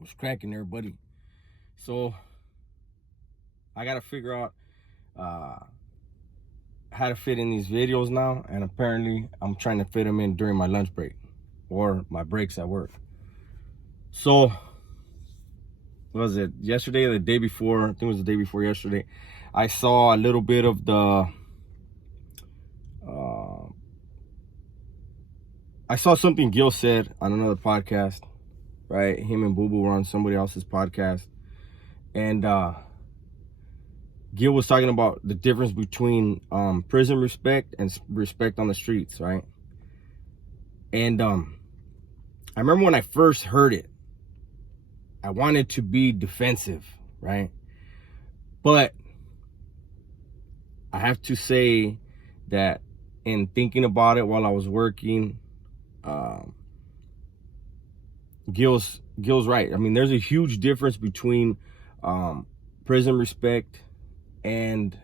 What's cracking there, buddy? So I gotta figure out how to fit in these videos now, and apparently I'm trying to fit them in during my lunch break or my breaks at work. So what was it, yesterday or the day before? I think it was the day before yesterday. I saw a little bit of the I saw something Gil said on another podcast, right? Him and Boo Boo were on somebody else's podcast, and Gil was talking about the difference between prison respect and respect on the streets, right? And I remember when I first heard it, I wanted to be defensive, right? But I have to say that in thinking about it while I was working, Gil's right. I mean, there's a huge difference between prison respect and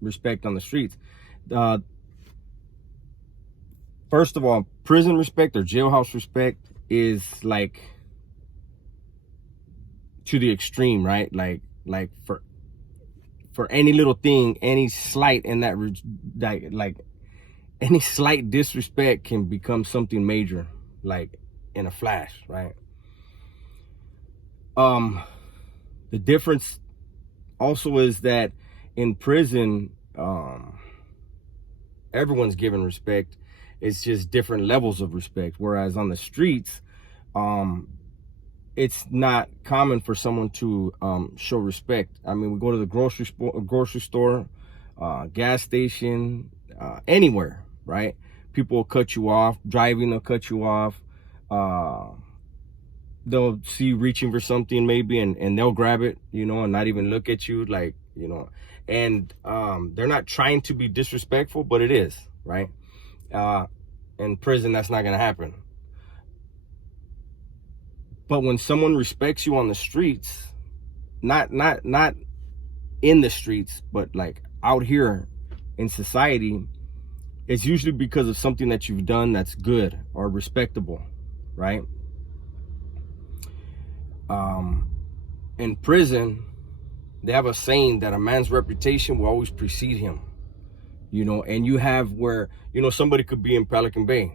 respect on the streets. First of all, prison respect or jailhouse respect is like to the extreme, right? Like for any little thing, any slight in that, like any slight disrespect can become something major, like in a flash, right? The difference also is that in prison, everyone's given respect. It's just different levels of respect. Whereas on the streets, it's not common for someone to show respect. I mean, we go to the grocery store, gas station, anywhere, right? People will cut you off. Driving, they'll cut you off. They'll see you reaching for something maybe, and they'll grab it, and not even look at you, like, and they're not trying to be disrespectful, but it is, right? In prison, that's not gonna happen. But when someone respects you on the streets, not in the streets, but like out here in society, it's usually because of something that you've done that's good or respectable, right? In prison, they have a saying that a man's reputation will always precede him, and you have where, somebody could be in Pelican Bay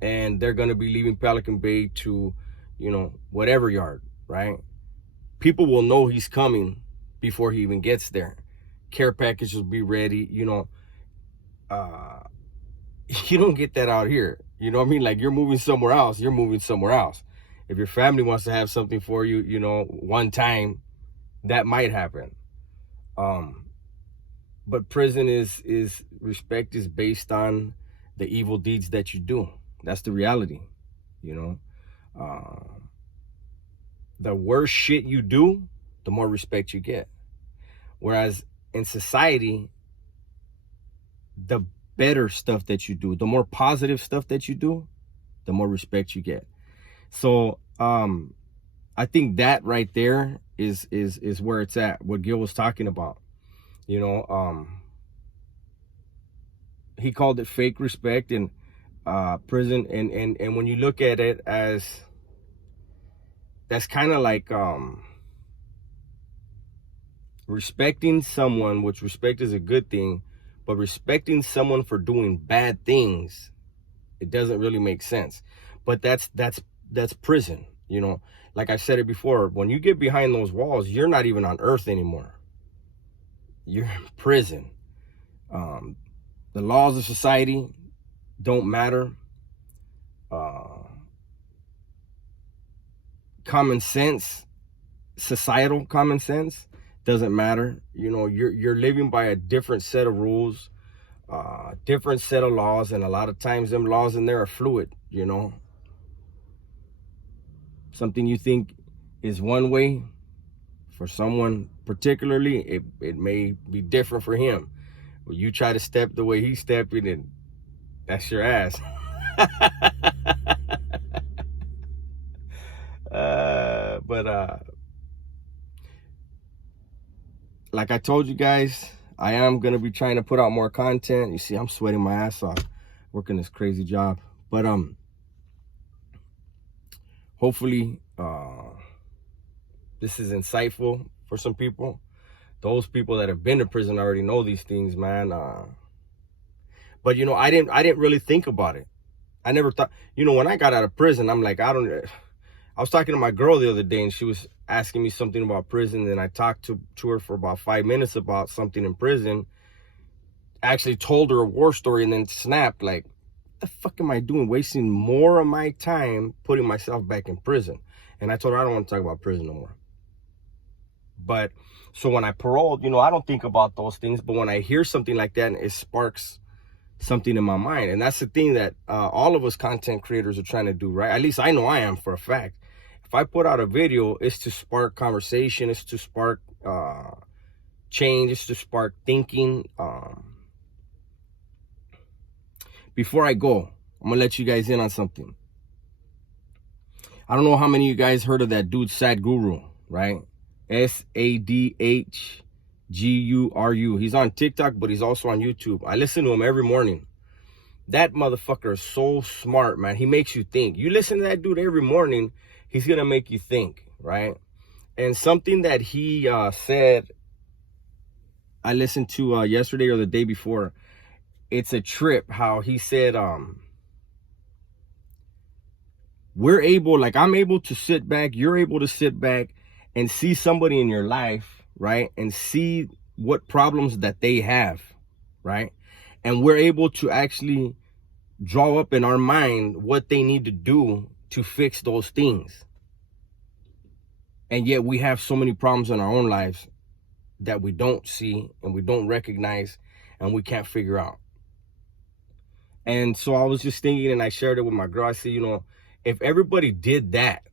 and they're going to be leaving Pelican Bay to, whatever yard, right? People will know he's coming before he even gets there. Care package will be ready, you don't get that out here. You know what I mean? Like, you're moving somewhere else. If your family wants to have something for you, one time, that might happen. But prison is respect is based on the evil deeds that you do. That's the reality, the worse shit you do, the more respect you get. Whereas in society, the better stuff that you do, the more positive stuff that you do, the more respect you get. So I think that right there is where it's at, what Gil was talking about. He called it fake respect in prison, and when you look at it as, that's kind of like respecting someone, which respect is a good thing, but respecting someone for doing bad things, it doesn't really make sense. But that's prison, like I said it before, when you get behind those walls, you're not even on earth anymore. You're in prison. The laws of society don't matter. Common sense, societal common sense doesn't matter. You're living by a different set of rules, different set of laws, and a lot of times them laws in there are fluid. Something you think is one way, for someone particularly, it may be different for him. Well, you try to step the way he stepped in, and that's your ass. But like I told you guys, I am going to be trying to put out more content. You see, I'm sweating my ass off working this crazy job. But hopefully this is insightful for some people. Those people that have been to prison already know these things, man. But you know, I didn't really think about it. I never thought, you know, when I got out of prison, I'm like, I was talking to my girl the other day, and she was asking me something about prison, and I talked to her for about 5 minutes about something in prison. Actually told her a war story, and then snapped, like, what the fuck am I doing, wasting more of my time putting myself back in prison? And I told her I don't want to talk about prison no more. But so when I paroled, you know, I don't think about those things, but when I hear something like that, it sparks something in my mind. And that's the thing that all of us content creators are trying to do, right? At least I know I am for a fact. If I put out a video, it's to spark conversation, it's to spark change, it's to spark thinking. Before I go, I'm gonna let you guys in on something. I don't know how many of you guys heard of that dude Sadhguru, right? Sadhguru. He's on TikTok, but he's also on YouTube. I listen to him every morning. That motherfucker is so smart, man. He makes you think. You listen to that dude every morning, he's gonna make you think, right? And something that he said, I listened to yesterday or the day before, it's a trip, how he said, we're able, like I'm able to sit back, you're able to sit back and see somebody in your life, right? And see what problems that they have, right? And we're able to actually draw up in our mind what they need to do to fix those things. And yet we have so many problems in our own lives that we don't see and we don't recognize and we can't figure out. And so I was just thinking, and I shared it with my girl. I said, you know, if everybody did that,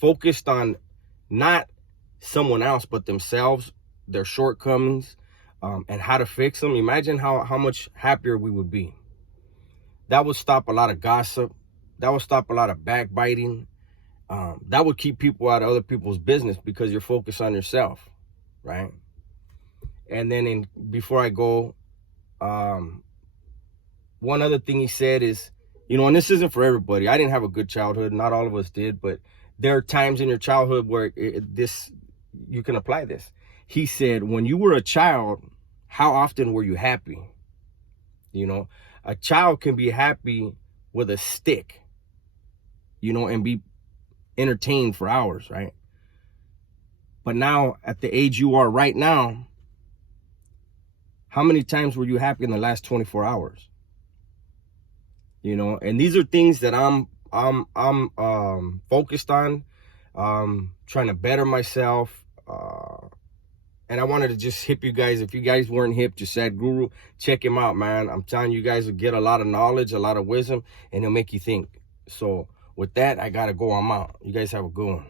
focused on not someone else, but themselves, their shortcomings, and how to fix them, imagine how much happier we would be. That would stop a lot of gossip. That would stop a lot of backbiting. That would keep people out of other people's business because you're focused on yourself, right? And then before I go, one other thing he said is, you know, and this isn't for everybody. I didn't have a good childhood. Not all of us did, but there are times in your childhood where you can apply this. He said, when you were a child, how often were you happy? You know, a child can be happy with a stick, you know, and be entertained for hours, right? But now at the age you are right now, how many times were you happy in the last 24 hours? You know, and these are things that I'm focused on, trying to better myself. And I wanted to just hip you guys. If you guys weren't hip to Sadhguru, check him out, man. I'm telling you guys will get a lot of knowledge, a lot of wisdom, and he'll make you think. So with that, I gotta go. I'm out. You guys have a good one.